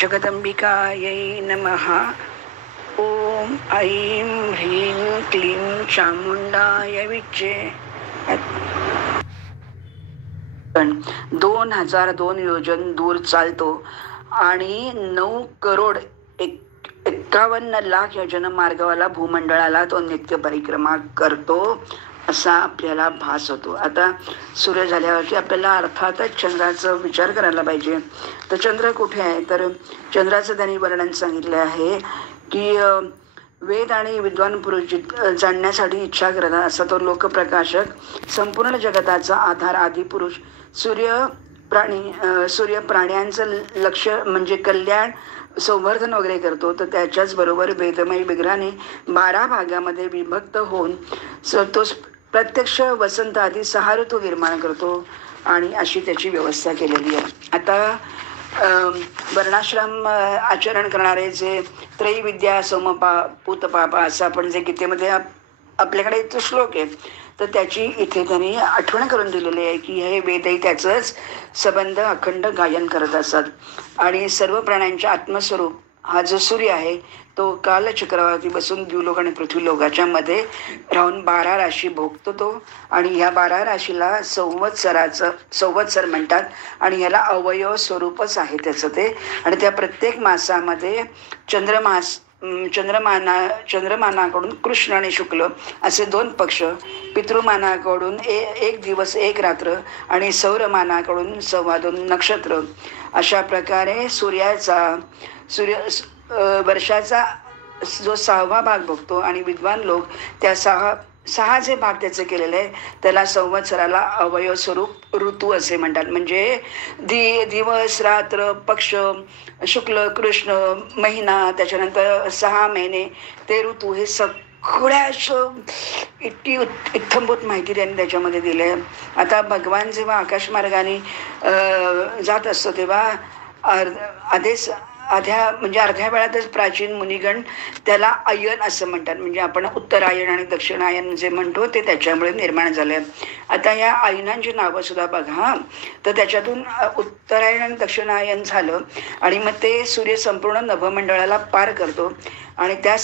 जगदंबिकायै नमः. ओम ऐं ह्रीं क्लीं चामुंडाय विच्चे. 2002 योजन दूर चालतो आणि 9,51,00,000 योजन मार्गावाला भूमंडळाला तो नित्य परिक्रमा करतो असा आपल्याला भास होतो. आता सूर्य झाल्यावरती आपल्याला अर्थातच चंद्राचा विचार करायला पाहिजे. तर चंद्र कुठे आहे? तर चंद्राचं त्यांनी वर्णन सांगितलं आहे की वेद आणि विद्वान पुरुष जाणण्यासाठी इच्छा करतात असा तो लोकप्रकाशक, संपूर्ण जगताचा आधार आदिपुरुष, सूर्य प्राण्यांचं लक्ष म्हणजे कल्याण संवर्धन वगैरे करतो. तर त्याच्याच बरोबर वेदमय विग्रहाने 12 भागामध्ये विभक्त होऊन तो प्रत्यक्ष वसंत आधी 6 ऋतू निर्माण करतो आणि अशी त्याची व्यवस्था केलेली आहे. आता वर्णाश्रम आचरण करणारे जे त्रैविद्या पूतपापा असं आपण जे गीतेमध्ये आपल्याकडे तो श्लोक आहे, तर त्याची इथे त्यांनी आठवण करून दिलेली आहे की हे वेदही त्याचंच संबंध अखंड गायन करत असतात. आणि सर्व प्राण्यांच्या आत्मस्वरूप हा जो सूर्य आहे तो कालचक्रावरती बसून द्यूलोक आणि पृथ्वीलोकाच्या मध्ये राहून 12 राशी भोगतो तो. आणि ह्या 12 राशीला संवत्सर म्हणतात आणि ह्याला अवयव स्वरूपच आहे त्याचं ते. आणि त्या प्रत्येक मासामध्ये चंद्रमानाकडून कृष्ण आणि शुक्ल असे 2 पक्ष, पितृमानाकडून 1 दिवस 1 रात्र आणि सौरमानाकडून 2.25 नक्षत्र, अशा प्रकारे वर्षाचा जो 6वा भाग बघतो. आणि विद्वान लोक त्या 6 जे भाग त्याचे केलेले आहे त्याला संवत्सराला अवयव स्वरूप ऋतू असे म्हणतात. म्हणजे दिवस, रात्र, पक्ष, शुक्ल, कृष्ण, महिना, त्याच्यानंतर 6 महिने ते ऋतू, हे सगळ्याच इतकी इत्थंभूत माहिती त्यांनी त्याच्यामध्ये दिली आहे. आता भगवान जेव्हा आकाशमार्गाने जात असतो तेव्हा अर्ध्या वेळातच प्राचीन मुनिगण त्याला अयन असं म्हणतात. म्हणजे आपण उत्तरायण आणि दक्षिणायन जे म्हणतो ते त्याच्यामुळे निर्माण झाले. आता या अयनांची नावं सुद्धा बघा, तर त्याच्यातून उत्तरायण आणि दक्षिणायन झालं आणि मग ते सूर्य संपूर्ण नभमंडळाला पार करतो. आणि त्या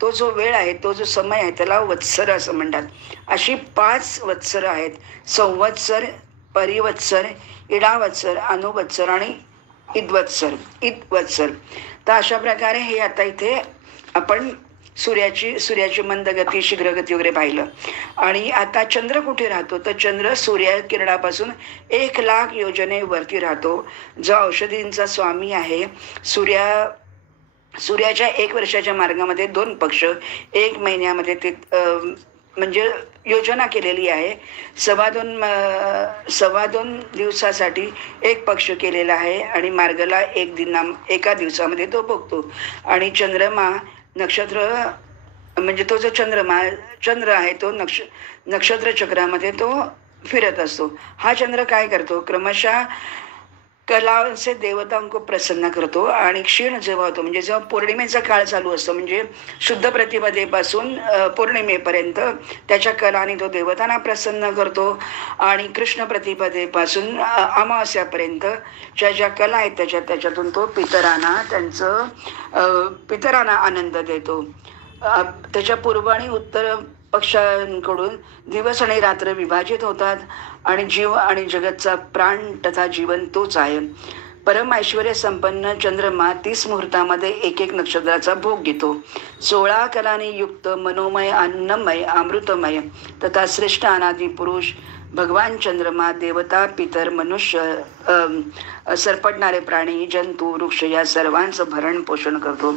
तो जो वेळ आहे, तो जो समय आहे त्याला वत्सर असं म्हणतात. अशी 5 वत्सर आहेत: संवत्सर, परिवत्सर, इडावत्सर, अनुवत्सर आणि इद्वत्सर. तर अशा प्रकारे हे आता इथे आपण सूर्याची मंदगती, शीघ्रगती वगैरे पाहिलं. आणि आता चंद्र कुठे राहतो? तर चंद्र सूर्यकिरणापासून 1,00,000 योजनेवरती राहतो, जो औषधींचा स्वामी आहे. सूर्याच्या 1 वर्षाच्या मार्गामध्ये 2 पक्ष, 1 महिन्यामध्ये ते म्हणजे योजना केलेली आहे. 2.25 दिवसासाठी 1 पक्ष केलेला आहे आणि मार्गाला 1 दिवसामध्ये तो बघतो. आणि चंद्रमा नक्षत्र म्हणजे तो जो चंद्र आहे तो नक्षत्र चक्रामध्ये तो फिरत असतो. हा चंद्र काय करतो? क्रमशः कला से देवताओं को प्रसन्न करतो. आणि क्षीण जेव्हा होतो म्हणजे जेव्हा पौर्णिमेचा काळ चालू असतो, म्हणजे शुद्ध प्रतिपदेपासून पौर्णिमेपर्यंत त्याच्या कलाने तो देवतांना प्रसन्न करतो. आणि कृष्ण प्रतिपदेपासून अमावास्यापर्यंत ज्या कला आहेत त्याच्यातून तो पितरांना आनंद देतो. त्याच्या पूर्व आणि उत्तर पक्षांकडून दिवस आणि रात्र विभाजित होतात. आणि जीव आणि जगतचा प्राण तथा जीवन तोच आहे. परम ऐश्वर्य संपन्न चंद्रमा 30 मुहूर्तामध्ये 1 नक्षत्राचा भोग घेतो. 16 कलांनी युक्त मनोमय, अन्नमय, अमृतमय तथा श्रेष्ठ अनादी पुरुष भगवान चंद्रमा देवता, पितर, मनुष्य, सरपटणारे प्राणी, जंतू, वृक्ष या सर्वांचं भरण पोषण करतो.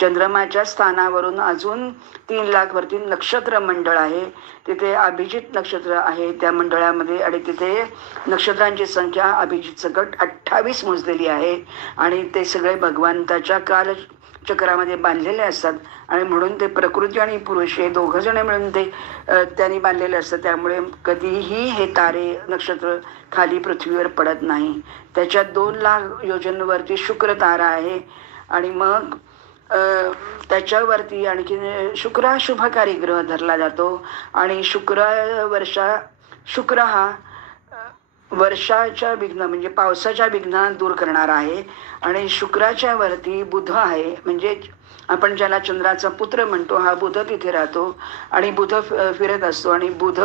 चंद्रमाच्या स्थानावरून अजून 3,00,000 वरती नक्षत्र मंडळ आहे. तिथे अभिजित नक्षत्र आहे त्या मंडळामध्ये. आणि तिथे नक्षत्रांची संख्या अभिजितचं गट 28 मोजलेली आहे. आणि ते सगळे भगवंताच्या कालचक्रामध्ये बांधलेले असतात. आणि म्हणून ते प्रकृती आणि पुरुष हे 2 जण मिळून ते त्यांनी बांधलेले असतात. त्यामुळे कधीही हे तारे नक्षत्र खाली पृथ्वीवर पडत नाही. त्याच्यात 2,00,000 योजनेवरती शुक्र तारा आहे. आणि मग त्याच्यावरती आणखी शुक्र हा शुभकारी ग्रह धरला जातो. आणि शुक्र हा वर्षाच्या विघ्न म्हणजे पावसाच्या विघ्न दूर करणारा आहे. आणि शुक्राच्या वरती बुध आहे, म्हणजे आपण ज्याला चंद्राचा पुत्र म्हणतो, हा बुध तिथे राहतो. आणि बुध फिरत असतो. आणि बुध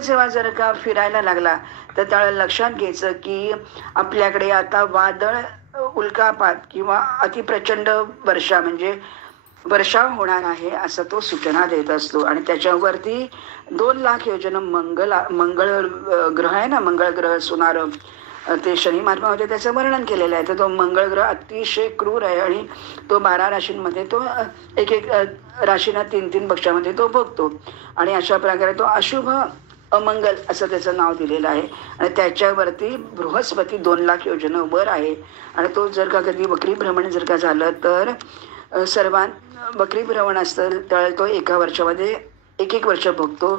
जेव्हा जर का फिरायला लागला तर त्याला लक्षात घ्यायचं की आपल्याकडे आता वादळ, उल्कापात किंवा अतिप्रचंड वर्षा म्हणजे वर्षाव होणार आहे असं तो सूचना देत असतो. आणि त्याच्यावरती 2 लाख योजन मंगळ ग्रह आहे ना, मंगळ ग्रह सुनार, ते शनी महात्म्यामध्ये त्याचं वर्णन केलेलं आहे. तर तो मंगळ ग्रह अतिशय क्रूर आहे आणि तो 12 राशींमध्ये तो एक राशीना 3 पक्षामध्ये तो भोगतो. आणि अशा प्रकारे तो अशुभ अमंगल असं त्याचं नाव दिलेलं आहे. आणि त्याच्यावरती बृहस्पती 2 लाख योजन वर आहे. आणि तो जर का कधी वक्री भ्रमण जर का झालं तर वक्री भ्रमण असतं तर तो एका वर्षामध्ये 1 वर्ष भोगतो,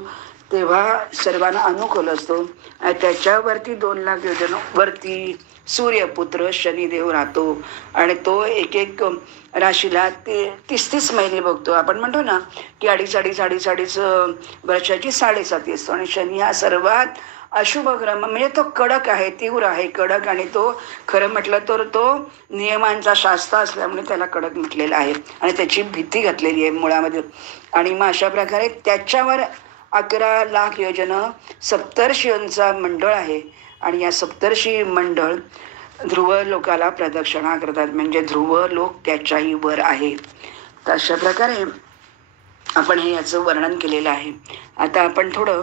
तेव्हा सर्वांना अनुकूल असतो. आणि त्याच्यावरती 2 लाख योजन वरती सूर्यपुत्र शनिदेव राहतो. आणि तो एक राशीला 30 महिने बघतो. आपण म्हणतो ना की अडीच वर्षाची 7.5 असतो. आणि शनी हा सर्वात अशुभ ग्रह म्हणजे तो कडक आहे, तीव्र आहे, कडक. आणि तो खरं म्हटलं तर तो नियमांचा शास्त्र असल्यामुळे त्याला कडक म्हटलेला आहे. आणि त्याची भीती घातलेली आहे मुळामध्ये. आणि मग अशा प्रकारे त्याच्यावर 11 लाख योजन सप्तर्षींचा मंडळ आहे. आणि या सप्तर्षी मंडळ ध्रुव लोकाला प्रदक्षिणा करतात, म्हणजे ध्रुव लोक त्याच्याही वर आहे. तर अशा प्रकारे आपण हे याचं वर्णन केलेलं आहे. आता आपण थोडं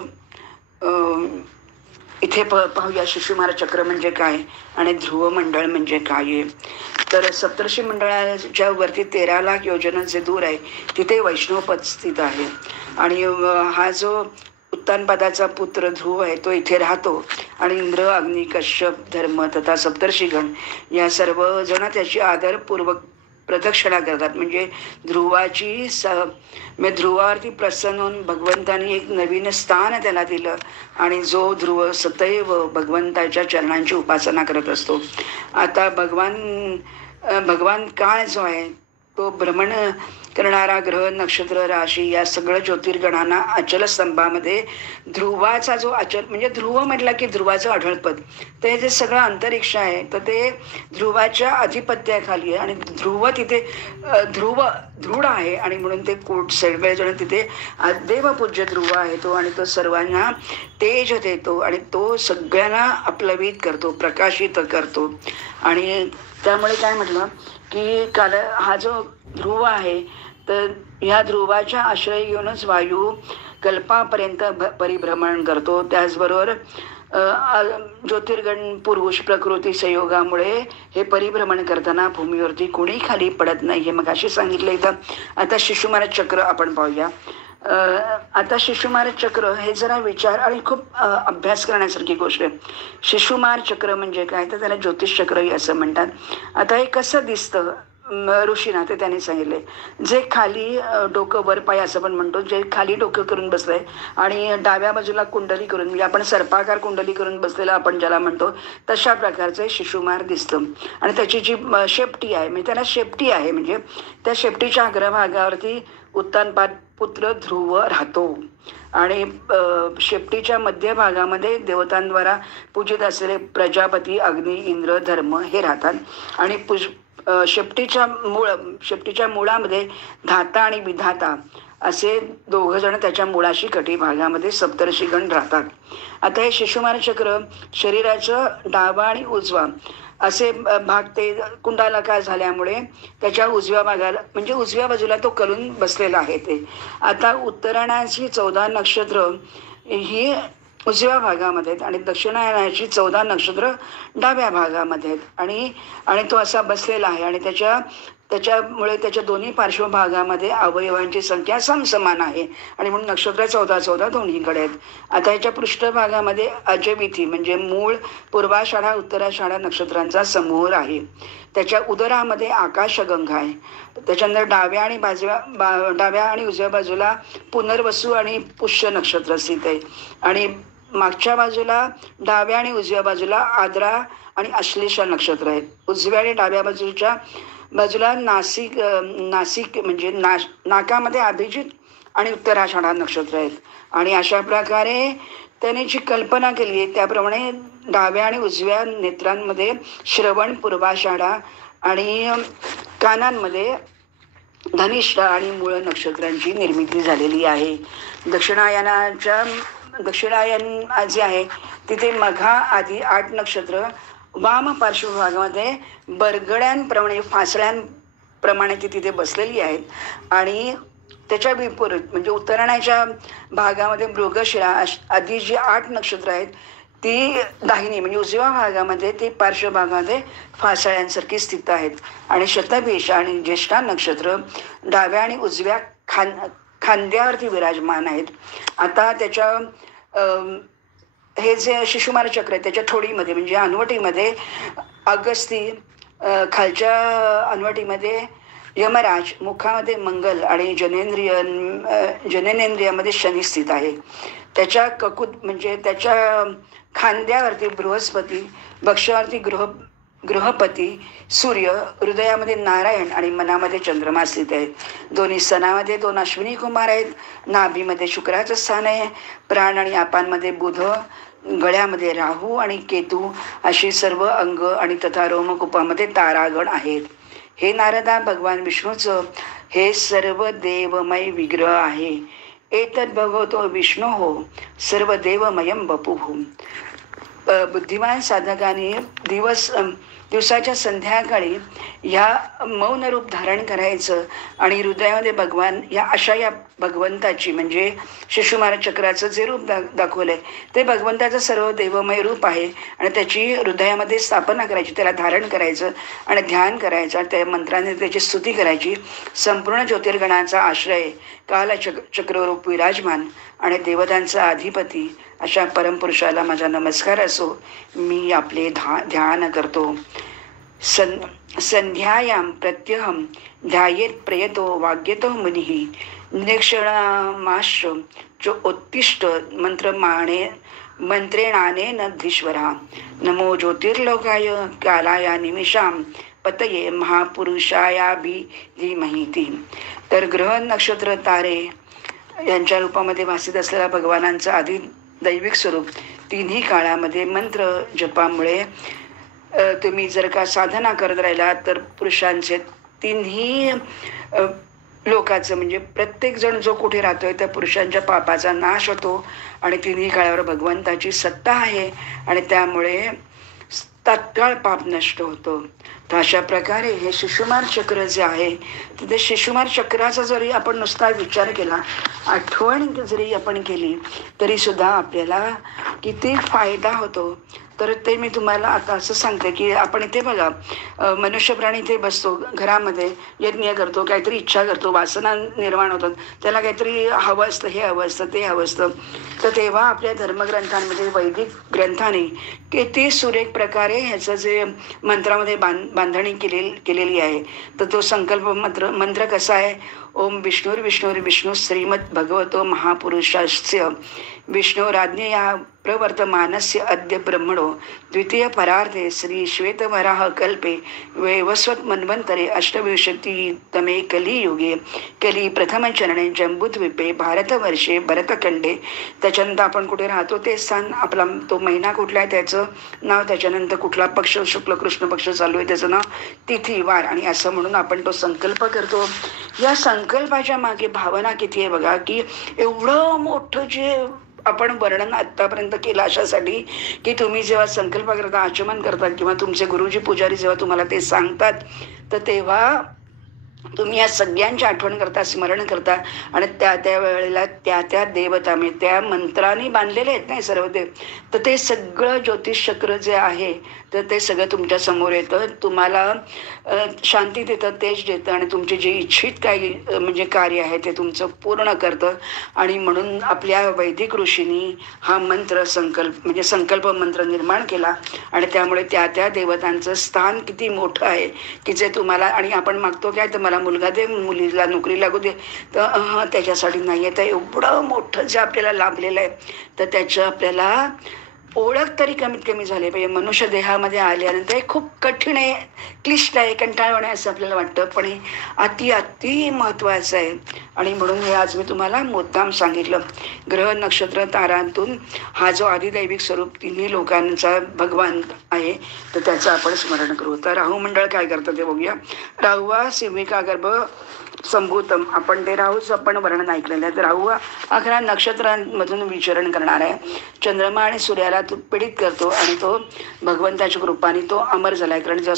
इथे पाहूया शिशुमार चक्र म्हणजे काय आणि ध्रुव मंडळ म्हणजे काय आहे. तर सप्तर्षी मंडळाच्या वरती 13 लाख योजन जे दूर आहे तिथे वैष्णवपद स्थित आहे. आणि हा जो उत्तानपादाचा पुत्र ध्रुव आहे तो इथे राहतो. आणि इंद्र, अग्नी, कश्यप, धर्म तथा सप्तर्षीगण या सर्व जण त्याची आदरपूर्वक प्रदक्षिणा करतात. म्हणजे ध्रुवावरती प्रसन्न होऊन भगवंतानी एक नवीन स्थान त्याला दिलं. आणि जो ध्रुव सदैव भगवंताच्या चरणांची उपासना करत असतो. आता भगवान काळ जो आहे तो भ्रमण करणारा ग्रह, नक्षत्र, राशी या सगळं ज्योतिर्गणांना अचल स्तंभामध्ये ध्रुवाचा जो अचल म्हणजे ध्रुव म्हटलं की ध्रुवाचं अढळपद, ते जे सगळं अंतरिक्ष आहे तर ते ध्रुवाच्या अधिपत्याखाली आहे. आणि ध्रुव तिथे दृढ आहे. आणि म्हणून ते सगळेजण तिथे देवपूज्य ध्रुव आहे तो. आणि तो सर्वांना तेज देतो आणि तो सगळ्यांना अपलवित करतो, प्रकाशित करतो. आणि त्यामुळे काय म्हटलं की हा जो ध्रुव आहे तर ह्या ध्रुवाच्या आश्रय घेऊनच वायू कल्पापर्यंत परिभ्रमण करतो. त्याचबरोबर ज्योतिर्गण पुरुष प्रकृती संयोगामुळे हे परिभ्रमण करताना भूमीवरती कोणी खाली पडत नाही, हे मग अशी सांगितलं इथं. आता शिशुमार चक्र आपण पाहूया. आता शिशुमार चक्र हे जरा विचार आणि खूप अभ्यास करण्यासारखी गोष्ट आहे. शिशुमार चक्र म्हणजे काय तर त्याला ज्योतिष चक्रही असं म्हणतात. आता हे कसं दिसतं ऋषीना ते त्यांनी सांगितले. जे खाली डोकं वर पाय असं पण म्हणतो, जे खाली डोकं करून बसलंय आणि डाव्या बाजूला कुंडली करून म्हणजे आपण सर्पाकार कुंडली करून बसलेलं आपण ज्याला म्हणतो तशा प्रकारचं शिशुमार दिसतं. आणि त्याची जी शेपटी आहे म्हणजे त्याला शेपटी आहे, म्हणजे त्या शेपटीच्या अग्रभागावरती उत्तानपाद पुत्र ध्रुव राहतो. आणि शेपटीच्या मध्यभागामध्ये देवतांद्वारा पूजित असलेले प्रजापती, अग्नी, इंद्र, धर्म हे राहतात. आणि शेपटीच्या मुळामध्ये धाता आणि विधाता असे 2 जण त्याच्या मुळाशी कटी भागामध्ये सप्तर्षीगण राहतात. आता हे शिशुमार चक्र शरीराचं डावा आणि उजवा असे भाग ते कुंडालाकार झाल्यामुळे त्याच्या उजव्या भागाला म्हणजे उजव्या बाजूला तो कलून बसलेला आहे ते. आता उत्तरायणाची 14 नक्षत्र ही उजव्या भागामध्ये आहेत आणि दक्षिणायनाची 14 नक्षत्र डाव्या भागामध्ये आहेत. आणि तो असा बसलेला आहे. आणि त्याच्यामुळे त्याच्या दोन्ही पार्श्वभागामध्ये अवयवांची संख्या समसमान आहे. आणि म्हणून नक्षत्र 14 दोन्हीकडे आहेत. आता याच्या पृष्ठभागामध्ये अजविथी म्हणजे मूळ, पूर्वाषाढा, उत्तराषाढा नक्षत्रांचा समूह आहे. त्याच्या उदरामध्ये आकाशगंगा आहे. त्याच्यानंतर डाव्या आणि उजव्या बाजूला पुनर्वसू आणि पुष्य नक्षत्र स्थित आहे. आणि मागच्या बाजूला डाव्या आणि उजव्या बाजूला आद्रा आणि अश्लेषा नक्षत्र आहेत. उजव्या आणि डाव्या बाजूला नासिक म्हणजे नाकामध्ये अभिजित आणि उत्तराषाढा नक्षत्र आहेत. आणि अशा प्रकारे त्याने जी कल्पना केली आहे त्याप्रमाणे डाव्या आणि उजव्या नेत्रांमध्ये श्रवण, पूर्वाषाढा आणि कानांमध्ये धनिष्ठा आणि मूळ नक्षत्रांची निर्मिती झालेली आहे. दक्षिणायन जे आहे तिथे मघा आधी 8 नक्षत्र वाम पार्श्वभागामध्ये बरगड्यांप्रमाणे, फासळ्यांप्रमाणे ती तिथे बसलेली आहेत. आणि त्याच्या विपरीत म्हणजे उत्तरायणाच्या भागामध्ये मृगशिरा आधी जी 8 नक्षत्र आहेत ती दाहिनी म्हणजे उजव्या भागामध्ये, ती पार्श्वभागामध्ये फासळ्यांसारखी स्थित आहेत. आणि शतभिषा आणि ज्येष्ठा नक्षत्र डाव्या आणि उजव्या खांद्यावरती विराजमान आहेत. आता त्याच्या हे जे शिशुमार चक्र आहे त्याच्या थोडीमध्ये म्हणजे अन्वटीमध्ये अगस्ती, खालच्या अन्वटीमध्ये यमराज, मुखामध्ये मंगल आणि जननेंद्रियामध्ये शनी स्थित आहे. त्याच्या म्हणजे त्याच्या खांद्यावरती बृहस्पती, वक्षावरती गृहपती सूर्य, हृदयामध्ये नारायण आणि मनामध्ये चंद्रमा स्थित आहे. दोन्ही स्तनामध्ये 2 अश्विनी कुमार आहेत. नाभीमध्ये शुक्राचं स्थान आहे. प्राण आणि आपांमध्ये बुध, गळ्यामध्ये राहू आणि केतू अशी सर्व अंग आणि तथा रोमकुपामध्ये तारागण आहेत. हे नारदा, भगवान विष्णूचं हे सर्व देवमय विग्रह आहे. एतद् भगवतो विष्णू हो सर्व देवमयम वपुः. बुद्धिमान साधकांनी दिवसाच्या संध्याकाळी ह्या मौन रूप धारण करायचं आणि हृदयामध्ये भगवान या भगवंताची म्हणजे शिशुमार चक्राचं जे रूप दाखवलंय ते भगवंताचं सर्व देवमय रूप आहे. आणि त्याची हृदयामध्ये स्थापना करायची, त्याला धारण करायचं आणि ध्यान करायचं. त्या मंत्राने त्याची स्तुती करायची. संपूर्ण ज्योतिर्गणाचा आश्रय, कालचक्ररूप विराजमान आणि देवतांचा अधिपती अशा परमपुरुषाला माझा नमस्कार असो. मी आपले ध्यान करतो. संध्यायां प्रत्यहं ध्यायेत प्रयतो वाग्यतो मुनिः निरीक्षणामाश्च चोत्तिष्ठ मंत्रेणानेन धीश्वरा. नमो ज्योतिर्लोकाय कालाया निमिषां पतये महापुरुषायाभिधीमहि. तर ग्रह, नक्षत्र, तारे यांच्या रूपामध्ये भासित असलेल्या भगवानांचं आधी दैविक स्वरूप तिन्ही काळामध्ये मंत्र जपामुळे तुम्ही जर का साधना करत राहिला तर पुरुषांचे तिन्ही लोकाचं म्हणजे प्रत्येक जण जो कुठे राहतोय त्या पुरुषांच्या पापाचा नाश होतो. आणि तिन्ही काळावर भगवंताची सत्ता आहे आणि त्यामुळे तात्काळ पाप नष्ट होतो. तर अशा प्रकारे हे शिशुमार चक्र जे आहे ते शिशुमार चक्राचा जरी आपण नुसता विचार केला, आठवण जरी आपण केली तरी सुद्धा आपल्याला किती फायदा होतो. तर ते मी तुम्हाला आता असं सांगते की आपण इथे बघा, मनुष्य प्राणी इथे बसतो, घरामध्ये यज्ञ करतो, काहीतरी इच्छा करतो, वासना निर्माण होतात, त्याला काहीतरी हवं असतं, हे हवं असतं, ते हवं असतं. तर तेव्हा आपल्या धर्मग्रंथांमध्ये, वैदिक ग्रंथाने किती सुरेख प्रकारे ह्याचं जे मंत्रामध्ये बांधणी केलेली आहे. तर तो संकल्प मंत्र कसा आहे? ओम विष्णुर्विष्णुर्विष्णू श्रीमद भगवतो महापुरुषस्य विष्णुराज्ञया प्रवर्तमानस्य अद्य ब्रह्मणो द्वितीय परार्धे श्री श्वेतवराह कल्पे वैवस्वत मन्वंतरे अष्टविंशतितमे कलियुगे कली प्रथम चरणे जम्बूद्वीपे भारतवर्षे भरतखंडे. त्याच्यानंतर आपण कुठे राहतो ते स्थान, आपला तो महिना कुठला आहे त्याचं नाव, त्याच्यानंतर कुठला पक्ष, शुक्ल कृष्ण पक्ष चालू आहे त्याचं नाव, तिथी, वार आणि असं म्हणून आपण तो संकल्प करतो. या संकल्पाच्या मागे भावना किती आहे बघा, की एवढं मोठं जे आपण वर्णन आतापर्यंत केलं अशासाठी की तुम्ही जेव्हा संकल्प करता, आचमन करता किंवा तुमचे गुरुजी पुजारी जेव्हा तुम्हाला ते सांगतात तर तेव्हा तुम्ही या सगळ्यांची आठवण करता, स्मरण करता आणि त्या वेळेला त्या देवता म्हणजे त्या मंत्राने बांधलेले आहेत नाही सर्व देव, तर ते सगळं ज्योतिष चक्र जे आहे तर ते सगळं तुमच्या समोर येतं, तुम्हाला शांती देतं, तेज देतं आणि तुमचे जे इच्छित काही म्हणजे कार्य आहे ते तुमचं पूर्ण करतं. आणि म्हणून आपल्या वैदिक ऋषींनी हा मंत्र संकल्प मंत्र निर्माण केला आणि त्यामुळे त्या देवतांचं स्थान किती मोठं आहे की जे तुम्हाला, आणि आपण मागतो काय तर मला मुलगा दे, मुलीला नोकरी लागू दे, तर त्याच्यासाठी नाही आहे. तर एवढं मोठं जे आपल्याला लाभलेलं आहे तर त्याचं आपल्याला ओळख तरी कमीत कमी झाली पाहिजे. मनुष्य देहामध्ये आल्यानंतर हे खूप कठीण आहे, क्लिष्ट आहे, कंटाळवाणं आहे असं आपल्याला वाटतं, पण हे अति महत्त्वाचं आहे. आणि म्हणून हे आज मी तुम्हाला मुद्दाम सांगितलं. ग्रह नक्षत्र तारांतून हा जो आदिदैविक स्वरूप तिन्ही लोकांचा भगवान आहे, तर त्याचं आपण स्मरण करू. तर राहू मंडळ काय करतं ते बघूया. राहुवा सिंहिका गर्भ संभूतम, आपण ते राहूचं आपण वर्णन ऐकलेलं आहे. तर राहू 11 नक्षत्रांमधून विचरण करणार आहे. चंद्रमा आणि सूर्याला तो पीडित करतो आणि तो भगवंताच्या कृपाने तो अमर झाला आहे. कारण जेव्हा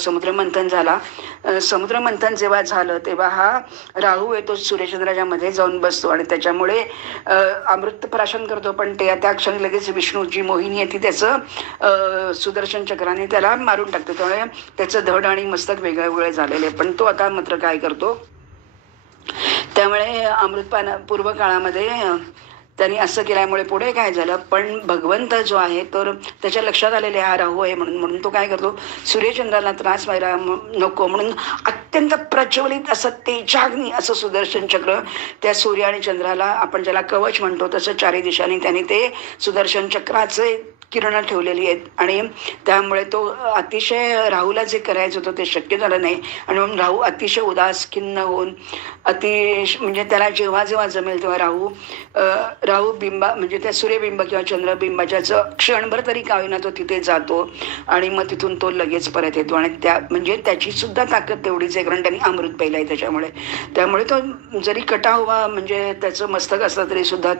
समुद्रमंथन जेव्हा झालं तेव्हा हा राहू आहे तो सूर्यचंद्राच्या मध्ये जाऊन बसतो आणि त्याच्यामुळे अमृत प्राशन करतो. पण ते त्या क्षणी लगेच विष्णूची मोहिनी आहे ती त्याचं सुदर्शन चक्राने त्याला मारून टाकते. त्यामुळे त्याचं धड आणि मस्तक वेगळे झालेले. पण तो आता मात्र काय करतो, त्यामुळे अमृतपान पूर्व काळामध्ये त्यांनी असं केल्यामुळे पुढे काय झालं, पण भगवंत जो आहे तर त्याच्या लक्षात आलेले हा राहू आहे म्हणून तो काय करतो, सूर्यचंद्राला त्रास व्हायला नको म्हणून अत्यंत प्रज्वलित असं तेजाग्नी असं सुदर्शन चक्र त्या सूर्य आणि चंद्राला, आपण ज्याला कवच म्हणतो तसं चारी दिशांनी त्यांनी ते सुदर्शन चक्राचे किरणं ठेवलेली आहेत. आणि त्यामुळे तो अतिशय राहूला जे करायचं होतं ते शक्य झालं नाही. आणि म्हणून राहू अतिशय उदास खिन्न होऊन म्हणजे त्याला जेव्हा जेव्हा जमेल तेव्हा राहू बिंबा म्हणजे त्या सूर्यबिंब किंवा चंद्रबिंबाच्या क्षणभर तरी का होईना तो तिथे जातो आणि मग तिथून तो लगेच परत येतो. आणि म्हणजे त्याची सुद्धा ताकद तेवढीच आहे, कारण त्यांनी अमृत पेलं आहे त्यामुळे तो जरी कटा हुआ म्हणजे त्याचं मस्तक असलं तरी सुद्धा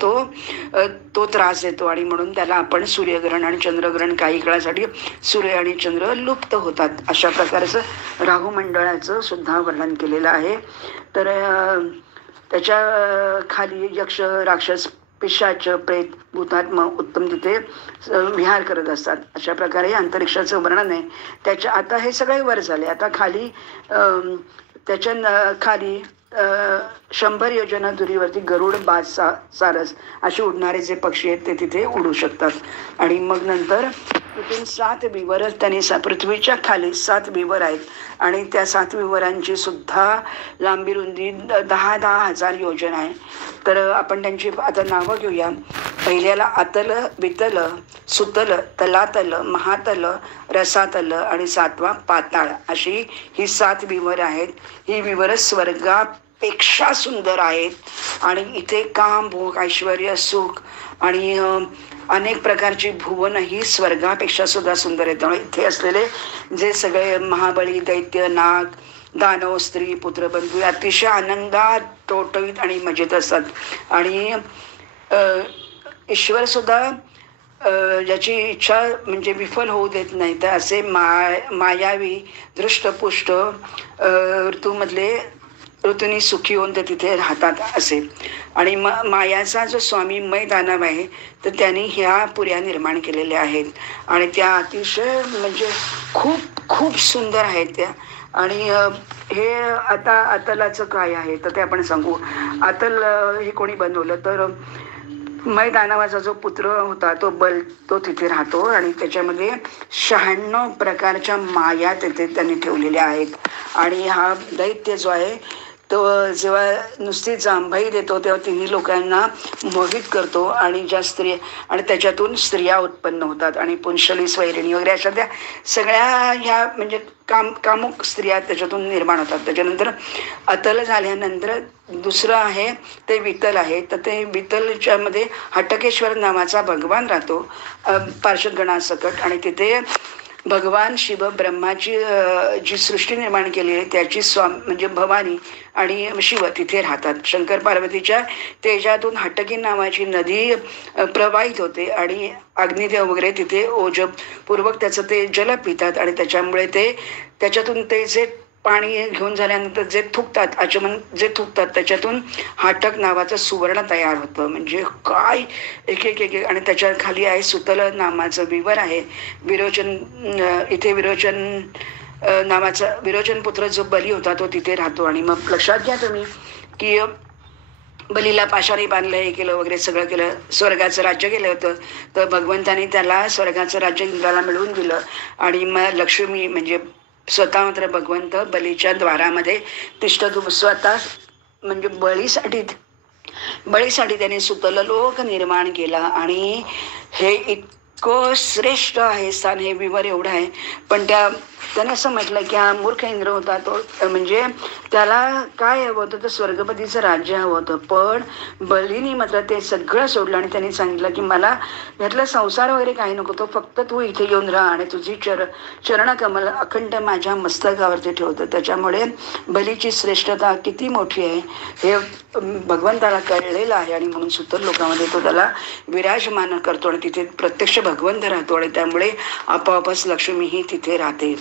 तो त्रास देतो. आणि म्हणून त्याला आपण सूर्यग्रहण आणि चंद्रग्रहण काही काळासाठी सूर्य आणि चंद्र लुप्त होतात अशा प्रकारचं राहू मंडळाचं सुद्धा वर्णन केलेलं आहे. तर त्याच्या खाली यक्ष राक्षस पिशाच प्रेत भूतात्मा उत्तम तिथे विहार करत असतात. अशा प्रकारे अंतरिक्षाचं वर्णन आहे त्याच्या. आता हे सगळे वर झाले. आता खाली त्याच्या खाली 100 योजना दुरीवरती गरुड बाज सारस असे उडणारे जे पक्षी आहेत ते तिथे उडू शकतात. आणि मग नंतर तिथून 7 विवर त्यांनी पृथ्वीच्या खाली 7 विवर आहेत आणि त्या 7 विवरांची सुद्धा लांबी रुंदी 10,000 योजना आहे. तर आपण त्यांची आता नावं घेऊया. पहिल्याला अतल, वितल, सुतल, तलातल, महातल, रसातल आणि 7वा पाताळ अशी ही 7 विवर आहेत. ही विवर स्वर्गापेक्षा सुंदर आहेत आणि इथे काम, भोग, ऐश्वर्य, सुख आणि अनेक प्रकारची भुवन ही स्वर्गापेक्षा सुद्धा सुंदर आहेत. त्यामुळे इथे असलेले जे सगळे महाबळी, दैत्य, नाग, दानव, स्त्री, पुत्रबंधू अतिशय आनंदात टवटवीत आणि मजेत असतात. आणि ईश्वर सुद्धा ज्याची इच्छा म्हणजे विफल होऊ देत नाही, तर असे मायावी दृष्टपुष्ट ऋतूंनी सुखी होऊन ते तिथे राहतात असे. आणि मायाचा जो स्वामी मय दानव आहे तर त्यांनी ह्या पुऱ्या निर्माण केलेल्या आहेत आणि त्या अतिशय म्हणजे खूप खूप सुंदर आहेत त्या. आणि हे आता अतलाचं काय आहे तर ते आपण सांगू. अतल हे कोणी बनवलं तर मय दानवाचा जो पुत्र होता तो तिथे राहतो आणि त्याच्यामध्ये 96 प्रकारच्या माया तिथे त्यांनी ठेवलेल्या आहेत. आणि हा दैत्य जो आहे तो जेव्हा नुसती जांभई देतो तेव्हा तिन्ही लोकांना मोहित करतो आणि आणि त्याच्यातून स्त्रिया उत्पन्न होतात आणि पुंशली, स्वैरिणी वगैरे अशा त्या सगळ्या ह्या म्हणजे कामुक स्त्रिया त्याच्यातून निर्माण होतात. त्याच्यानंतर अतल झाल्यानंतर दुसरं आहे ते वितल आहे. तर ते वितलच्या मध्ये हटकेश्वर नावाचा भगवान राहतो पार्षदगणासकट. आणि तिथे भगवान शिव ब्रह्माची जी सृष्टी निर्माण केली आहे त्याची म्हणजे भवानी आणि शिव तिथे राहतात. शंकर पार्वतीच्या तेजातून हटकी नावाची नदी प्रवाहित होते आणि अग्निदेव वगैरे तिथे ओजपूर्वक त्याचं ते जल पितात आणि त्याच्यामुळे त्याच्यातून ते जे पाणी घेऊन झाल्यानंतर जे थुकतात त्याच्यातून हाटक नावाचं सुवर्ण तयार होतं. म्हणजे काय एक एक एक. आणि त्याच्या खाली आहे सुतल नामाचं विवर आहे. इथे विरोचन पुत्र जो बली होता तो तिथे राहतो. आणि मग लक्षात घ्या तुम्ही की बलीला पाशाने बांधलं, हे केलं वगैरे सगळं केलं, स्वर्गाचं राज्य केलं होतं. तर भगवंतानी त्याला स्वर्गाचं राज्य इंद्राला मिळवून दिलं. आणि मग लक्ष्मी म्हणजे स्वतः मात्र भगवंत बलीच्या द्वारामध्ये तिष्ठत स्वतः म्हणजे बळीसाठी त्याने सुतल लोक निर्माण केला. आणि हे श्रेष्ठ आहे स्थान, हे विवर एवढं आहे. पण त्याने असं म्हटलं की हा मूर्ख इंद्र होता तो, म्हणजे त्याला काय हवं होतं तर स्वर्गपतीचं राज्य हवं होतं. पण बलीनी मात्र ते सगळं सोडलं आणि त्यांनी सांगितलं की मला यातला संसार वगैरे काही नको, तो फक्त तू इथे येऊन राहा आणि तुझी चरणकमल अखंड माझ्या मस्तकावरती ठेवतं. त्याच्यामुळे बलीची श्रेष्ठता किती मोठी आहे हे भगवंताला कळलेलं आहे आणि म्हणून सुतर लोकांमध्ये तो त्याला विराजमान करतो आणि तिथे प्रत्यक्ष भगवंत राहतो आणि त्यामुळे आपोआपच लक्ष्मी ही तिथे राहते.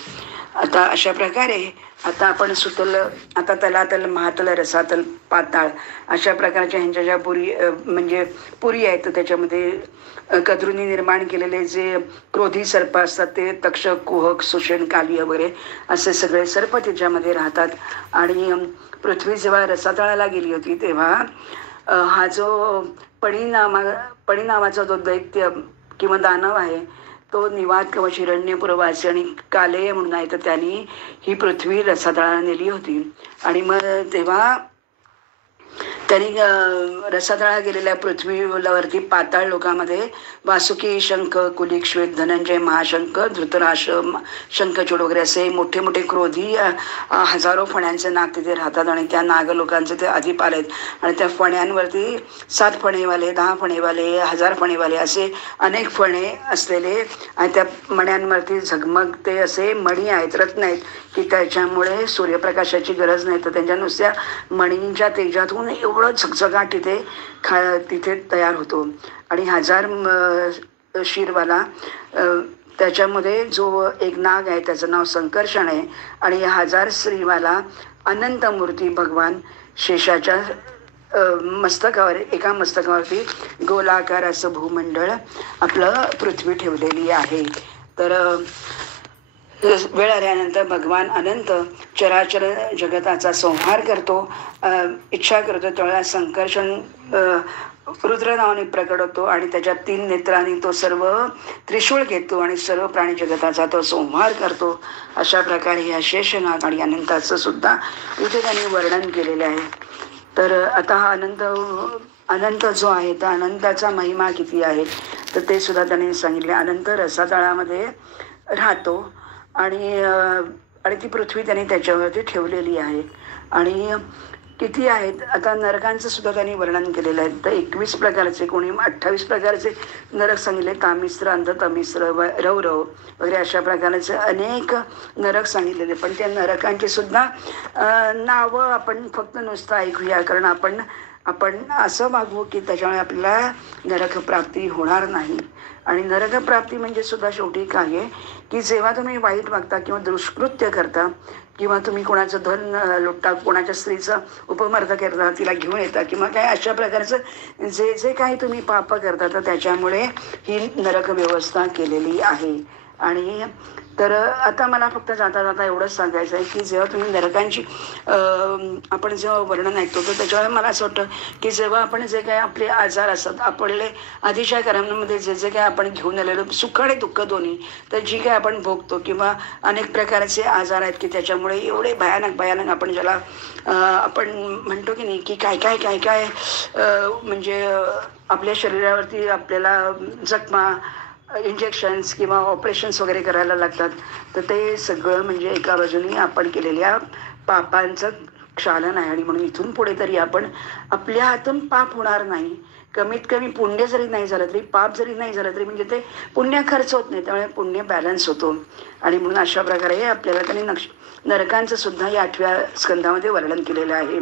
आता अशा प्रकारे आता आपण सुतल, आता तलातल महातल रसातल पाताळ अशा प्रकारच्या ह्यांच्या ज्या पुरी म्हणजे पुरी आहेत, त्याच्यामध्ये कद्रूंनी निर्माण केलेले जे क्रोधी सर्प असतात ते तक्षक, कुहक, सुषेण, काली वगैरे असे सगळे सर्प त्याच्यामध्ये राहतात. आणि पृथ्वी जेव्हा रसातळाला गेली होती तेव्हा हा जो पणी नावाचा जो दैत्य किंवा दानव आहे तो निवात किंवा हिरण्यपुरवासी आणि कालेय म्हणून आहे, तर त्यांनी ही पृथ्वी रसातळाला नेली होती. आणि मग तेव्हा त्यांनी रसातळा गेलेल्या पृथ्वीवरती पाताळ लोकांमध्ये वासुकी, शंख, कुलिक, श्वेत, धनंजय, महाशंख, धृतराष्ट्र, शंखचूड वगैरे असे मोठे मोठे क्रोधी हजारो फण्यांचे नाग तिथे राहतात आणि त्या नाग लोकांचे ते अधिप आलेत. आणि त्या फण्यांवरती 7 फणेवाले, 10 फणेवाले, 1000 फणेवाले असे अनेक फणे असलेले आणि त्या मण्यांवरती झगमगते असे मणी आहेत, रत्न आहेत की त्याच्यामुळे सूर्यप्रकाशाची गरज नाही, तर त्यांच्या नुसत्या मणींच्या तेजातून एवढं झगझगाट तिथे तयार होतो. आणि 1000 शिरवाला त्याच्यामध्ये जो एक नाग आहे त्याचं नाव संकर्षण आहे आणि 1000 श्रीवाला अनंत मूर्ती भगवान शेषाच्या मस्तकावर, एका मस्तकावरती गोलाकार असं भूमंडळ आपलं पृथ्वी ठेवलेली आहे. तर वेळ आल्यानंतर भगवान अनंत चराचर जगताचा संहार करतो, इच्छा करतो. त्यावेळेला संकर्षण रुद्र नावाने प्रकट होतो आणि त्याच्या 3 नेत्रांनी तो सर्व त्रिशूळ घेतो आणि सर्व प्राणी जगताचा तो संहार करतो. अशा प्रकारे या शेषनाग आणि अनंताचं सुद्धा इथे त्यांनी वर्णन केलेलं आहे. तर आता हा अनंत जो आहे तर अनंताचा महिमा किती आहे तर ते सुद्धा त्यांनी सांगितले. अनंत रसातळामध्ये राहतो आणि ती पृथ्वी त्यांनी त्याच्यावरती ठेवलेली आहे. आणि किती आहेत, आता नरकांचं सुद्धा त्यांनी वर्णन केलेलं आहे. तर 21 प्रकारचे, कोणी 28 प्रकारचे नरक सांगितले. तामिस्र, अंधतमिस्र, रौरव वगैरे अशा प्रकारचे अनेक नरक सांगितलेले. पण त्या नरकांची सुद्धा नावं आपण फक्त नुसतं ऐकूया, कारण आपण असं वागवू की त्याच्यामुळे आपल्याला नरकप्राप्ती होणार नाही. आणि नरकप्राप्ती म्हणजे सुद्धा शेवटी काय आहे की जेव्हा तुम्ही वाईट वागता किंवा दुष्कृत्य करता किंवा तुम्ही कोणाचं धन लुटता, कोणाच्या स्त्रीचा उपमर्द करता, तिला घेऊन येता किंवा काय अशा प्रकारचं जे काही तुम्ही पाप करता तर त्याच्यामुळे ही नरक व्यवस्था केलेली आहे. आणि तर आता मला फक्त जाता जाता एवढंच सांगायचं आहे की जेव्हा तुम्ही नरकांची आपण जेव्हा वर्णन ऐकतो तर त्याच्यामुळे मला असं वाटतं की जेव्हा आपण जे काही आपले आजार असतात, आपले आधीच्या कर्मामध्ये जे काही आपण घेऊन आलेलो सुख आणि दुःख दोन्ही, तर जी काही आपण भोगतो किंवा अनेक प्रकारचे आजार आहेत की त्याच्यामुळे एवढे भयानक आपण ज्याला आपण म्हणतो की नाही की काय म्हणजे आपल्या शरीरावरती आपल्याला जखमा, इंजेक्शन्स किंवा ऑपरेशन्स वगैरे करायला लागतात, तर ते सगळं म्हणजे एका बाजूने आपण केलेल्या पापांचं क्षालन आहे. आणि म्हणून इथून पुढे तरी आपण आपल्या हातून पाप होणार नाही, कमीत कमी पुण्य जरी नाही झालं तरी, पाप जरी नाही झालं तरी म्हणजे ते पुण्य खर्च होत नाही, त्यामुळे पुण्य बॅलन्स होतो. आणि म्हणून अशा प्रकारे आपल्याला त्यांनी नरकांचं सुद्धा या 8व्या स्कंधामध्ये वर्णन केलेलं आहे.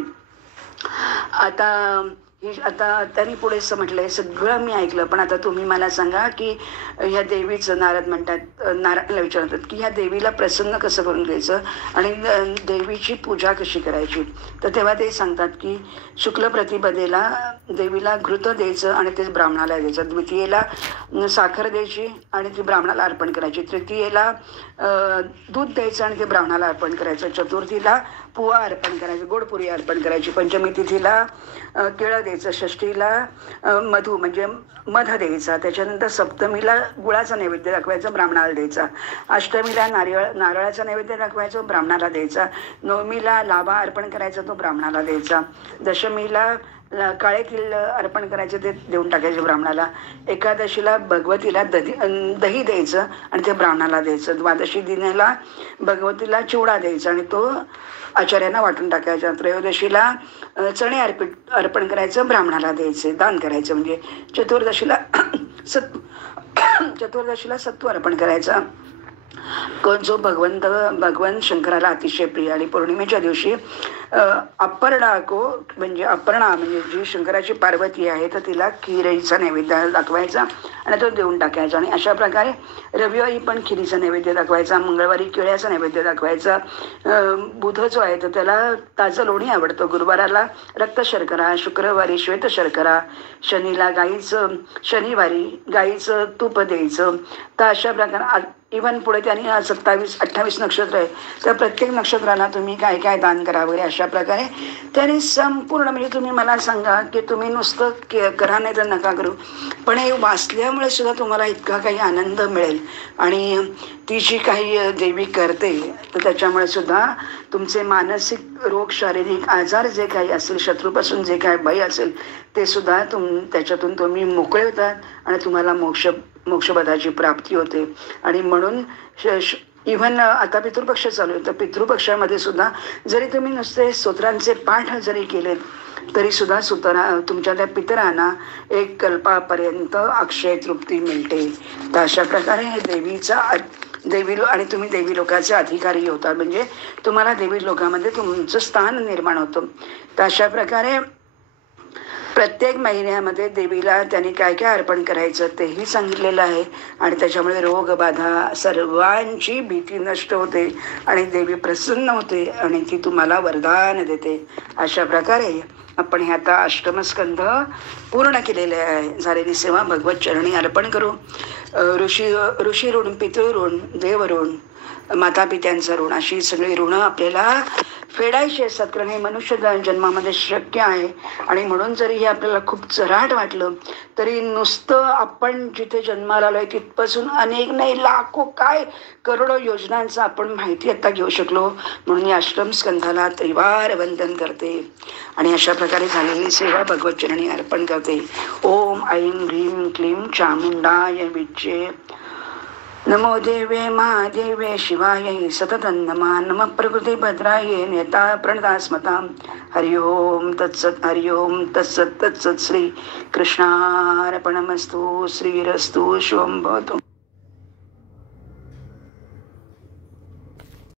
आता त्यांनी पुढे असं म्हटलं, हे सगळं मी ऐकलं, पण आता तुम्ही मला सांगा की ह्या देवीचं, नारद म्हणतात, नारायणला विचारतात की ह्या देवीला प्रसन्न कसं करून घ्यायचं आणि देवीची पूजा कशी करायची. तर तेव्हा ते सांगतात की शुक्ल प्रतिपदेला देवीला घृत द्यायचं आणि ते ब्राह्मणाला द्यायचं, द्वितीयेला साखर द्यायची आणि ती ब्राह्मणाला अर्पण करायची, तृतीयेला दूध द्यायचं आणि ते ब्राह्मणाला अर्पण करायचं, चतुर्थीला पुवा अर्पण करायचं, गोडपुरी अर्पण करायची, पंचमी तिथीला केळं द्यायचं, षष्टीला मधू म्हणजे मध द्यायचा, त्याच्यानंतर सप्तमीला गुळाचा नैवेद्य दाखवायचा, ब्राह्मणाला द्यायचा, अष्टमीला नारळाचा नैवेद्य दाखवायचा, ब्राह्मणाला द्यायचा, नवमीला लाभा अर्पण करायचा, तो ब्राह्मणाला द्यायचा, दशमीला काळे तिळ अर्पण करायचे, ते देऊन टाकायचे ब्राह्मणाला. एकादशीला भगवतीला दही द्यायचं आणि ते ब्राह्मणाला द्यायचं. द्वादशी दिनाला भगवतीला चिवडा द्यायचा आणि तो आचार्यांना वाटून टाकायचा. त्रयोदशीला चणे अर्पण करायचं, ब्राह्मणाला द्यायचे, दान करायचं. म्हणजे चतुर्दशीला चतुर्दशीला सत्व अर्पण करायचा, जो भगवान शंकराला अतिशय प्रिय. आणि पौर्णिमेच्या दिवशी अपर्णा म्हणजे जी शंकराची पार्वती आहे, तर तिला खिरीचा नैवेद्य दाखवायचा आणि तो देऊन टाकायचा. आणि अशा प्रकारे रविवारी पण खिरीचा नैवेद्य दाखवायचा, मंगळवारी केळ्याचा नैवेद्य दाखवायचा. बुध जो आहे तर त्याला ताजं लोणी आवडतं, गुरुवाराला रक्त शर्करा, शुक्रवारी श्वेत शर्करा, शनिवारी गाईचं तूप द्यायचं. तर अशा प्रकारे इव्हन पुढे त्यांनी 27-28 नक्षत्र आहे, तर प्रत्येक नक्षत्राला तुम्ही काय काय दान करा वगैरे अशा प्रकारे त्याने संपूर्ण. म्हणजे तुम्ही मला सांगा की तुम्ही नुसतं करा नाही तर नका करू, पण हे वाचल्यामुळे सुद्धा तुम्हाला इतका काही आनंद मिळेल. आणि ती जी काही देवी करते तर त्याच्यामुळे सुद्धा तुमचे मानसिक रोग, शारीरिक आजार जे काही असेल, शत्रूपासून जे काही भय असेल, ते सुद्धा त्याच्यातून तुम्ही मोकळे होतात आणि तुम्हाला मोक्षपदाची प्राप्ती होते. आणि म्हणून इव्हन आता पितृपक्ष चालू आहे, तर पितृपक्षामध्ये सुद्धा जरी तुम्ही नुसते स्तोत्रांचे पाठ जरी केलेत तरी सुद्धा तुमच्या त्या पितरांना एक कल्पापर्यंत अक्षय तृप्ती मिळते. तर अशा प्रकारे हे आणि तुम्ही देवी लोकाचे अधिकारी होतात, म्हणजे तुम्हाला देवी लोकामध्ये तुमचं स्थान निर्माण होतं. तर अशा प्रकारे प्रत्येक महिन्यामध्ये देवीला त्यांनी काय काय अर्पण करायचं तेही सांगितलेलं आहे. आणि त्याच्यामुळे रोगबाधा सर्वांची भीती नष्ट होते आणि देवी प्रसन्न होते आणि ती तुम्हाला वरदान देते. अशा प्रकारे आपण हे आता अष्टमस्कंध पूर्ण केलेले आहे. झालेली सेवा भगवत चरणी अर्पण करू. ऋषी ऋण, पितृ ऋण, देव ऋण, माता पित्यांचं ऋण, अशी सगळी ऋणं आपल्याला फेडायची असतात. कारण हे मनुष्य जन्मामध्ये शक्य आहे. आणि म्हणून जरी हे आपल्याला खूप चराट वाटलं तरी नुसतं आपण जिथे जन्माला आलोय तिथपासून अनेक नाही लाखो काय करोडो योजनांचा आपण माहिती आता घेऊ शकलो. म्हणून या अष्टम स्कंधाला त्रिवार वंदन करते आणि अशा प्रकारे झालेली सेवा भगवत चरणी अर्पण करते. ओम ऐं ह्रीं क्लीं चामुंडाय विच्चे नमो देवे महादेवे शिवाय सततं नमः. नमः प्रकृती भद्राय नेता प्रणदास्मतां. हरि ओम तत्सत, हरि ओम तत्सत, तत्सत. श्री कृष्णार्पणमस्तु. श्रीरस्तु. शुभं भवतु.